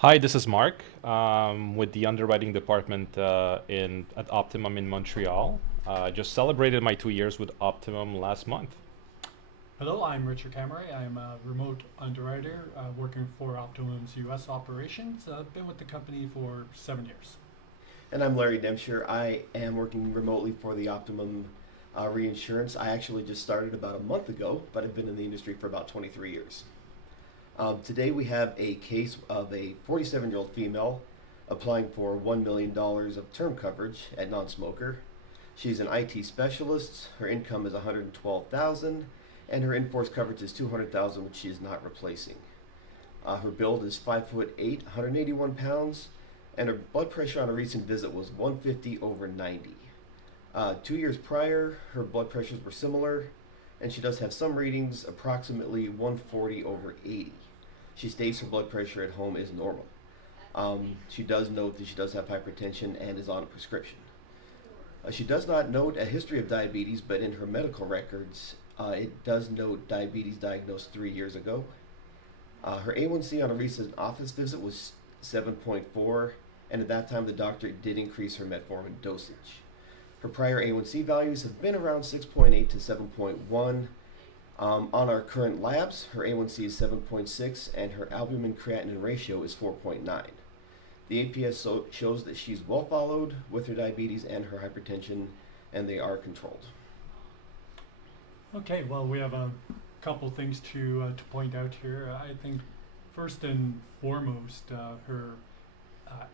Hi, this is Mark with the underwriting department at Optimum in Montreal. Just celebrated my 2 years with Optimum last month. Hello, I'm Richard Cameron. I'm a remote underwriter working for Optimum's US operations. I've been with the company for 7 years. And I'm Larry Dempshire. I am working remotely for the Optimum Reinsurance. I actually just started about a month ago, but I've been in the industry for about 23 years. Today we have a case of a 47-year-old female applying for $1 million of term coverage at non-smoker. She's an IT specialist. Her income is $112,000, and her in-force coverage is $200,000, which she is not replacing. Her build is 5'8", 181 pounds, and her blood pressure on a recent visit was 150 over 90. 2 years prior, her blood pressures were similar, and she does have some readings approximately 140 over 80. She states her blood pressure at home is normal. She does note that she does have hypertension and is on a prescription. She does not note a history of diabetes, but in her medical records, it does note diabetes diagnosed 3 years ago. Her A1C on a recent office visit was 7.4, and at that time the doctor did increase her metformin dosage. Her prior A1C values have been around 6.8 to 7.1. On our current labs, her A1C is 7.6 and her albumin creatinine ratio is 4.9. The APS shows that she's well followed with her diabetes and her hypertension, and they are controlled. Okay, well, we have a couple things to point out here. I think first and foremost, her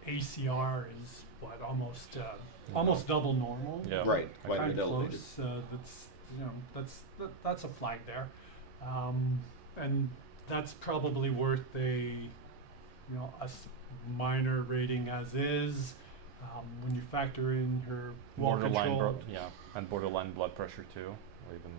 ACR is what almost double normal. Yeah. Right, quite a Kind bit of elevated. close. That's a flag there, and that's probably worth a minor rating as is. When you factor in her well controlled. And borderline blood pressure too, or even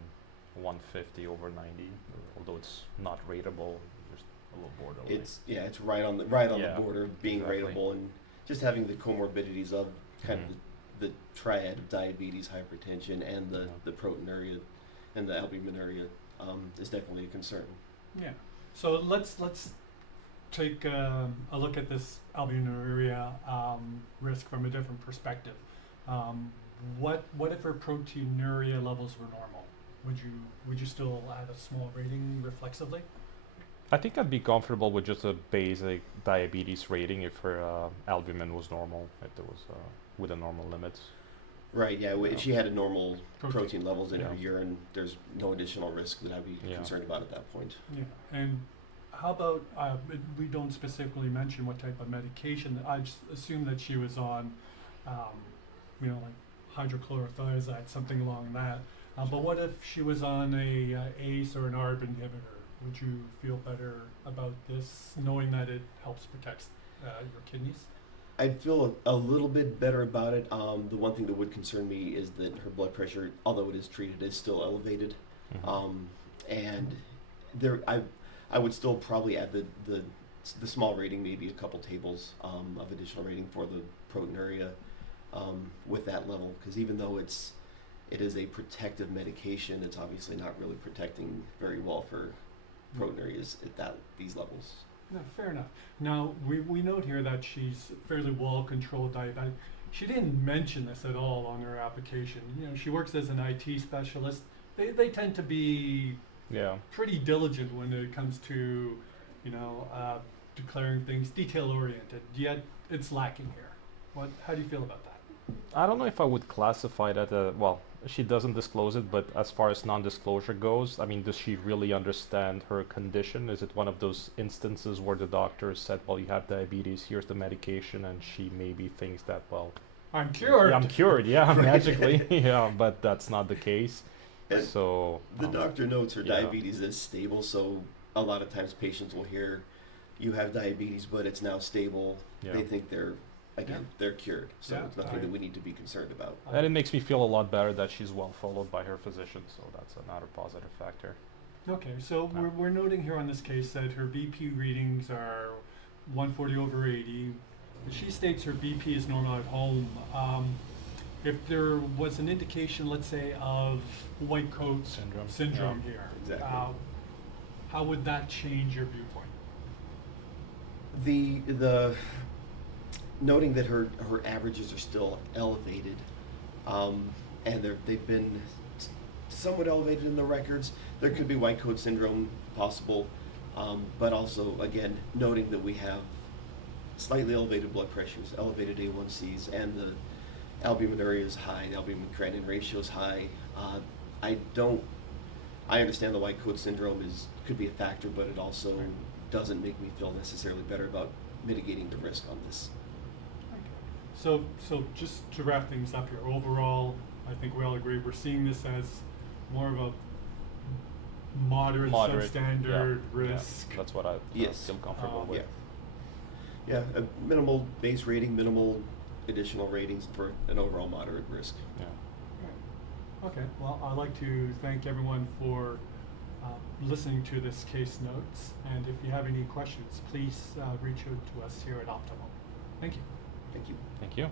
150 over 90. Although it's not rateable, just a little borderline. It's right on Yeah, the border of being exactly. rateable, and just having the comorbidities of kind Mhm. of the triad of diabetes, hypertension, and the proteinuria and the albuminuria is definitely a concern. Yeah. So let's take a look at this albuminuria risk from a different perspective. Um, what if her proteinuria levels were normal? Would you still add a small rating reflexively? I think I'd be comfortable with just a basic diabetes rating if her albumin was normal, if it was within normal limits. Right, yeah. Yeah. If she had a normal Protein. protein levels in her Yeah. urine, there's no additional risk that I'd be Yeah. concerned about at that point. Yeah. And how about we don't specifically mention what type of medication. I just assume that she was on, um, like hydrochlorothiazide, something along that. But what if she was on a ACE or an ARB inhibitor? Would you feel better about this, knowing that it helps protect your kidneys? I'd feel a little bit better about it. The one thing that would concern me is that her blood pressure, although it is treated, is still elevated. Mhm. And I would still probably add the small rating, maybe a couple tables of additional rating for the proteinuria with that level, because even though it is a protective medication, it's obviously not really protecting very well for proteinuria at these levels. No, fair enough. Now, we note here that she's fairly well controlled diabetic. She didn't mention this at all on her application. She works as an IT specialist. They tend to be Yeah. pretty diligent when it comes to, declaring things detail oriented. Yet it's lacking here. How do you feel about that? I don't know if I would classify that. Well, she doesn't disclose it, but as far as non-disclosure goes, I mean, does she really understand her condition? Is it one of those instances where the doctor said, "Well, you have diabetes. Here's the medication," and she maybe thinks that, "Well, I'm cured. I'm cured, yeah, magically, yeah," but that's not the case. And So, the doctor notes her yeah. diabetes is stable, so a lot of times patients will hear, "You have diabetes, but it's now stable." Yeah. They think they're cured, so Yeah, it's nothing that we need to be concerned about. And it makes me feel a lot better that she's well followed by her physician, so that's another positive factor. Okay, so Yeah. we're noting here on this case that her BP readings are 140 over 80. She states her BP is normal at home. If there was an indication, let's say, of white coat Syndrome. here, Exactly. how would that change your viewpoint? The noting that her averages are still elevated, and they've been somewhat elevated in the records. There could be white coat syndrome possible, but also again noting that we have slightly elevated blood pressures, elevated A1Cs, and the albuminuria is high, the albumin creatinine ratio is high. I understand the white coat syndrome could be a factor, but it also doesn't make me feel necessarily better about mitigating the risk on this. So just to wrap things up here, overall, I think we all agree we're seeing this as more of a moderate substandard risk. Yeah, that's what I Yes. feel comfortable with. Yeah, a minimal base rating, minimal additional ratings for an overall moderate risk. Yeah. Okay, well, I'd like to thank everyone for listening to this case notes, and if you have any questions, please reach out to us here at Optimum. Thank you. Thank you. Thank you.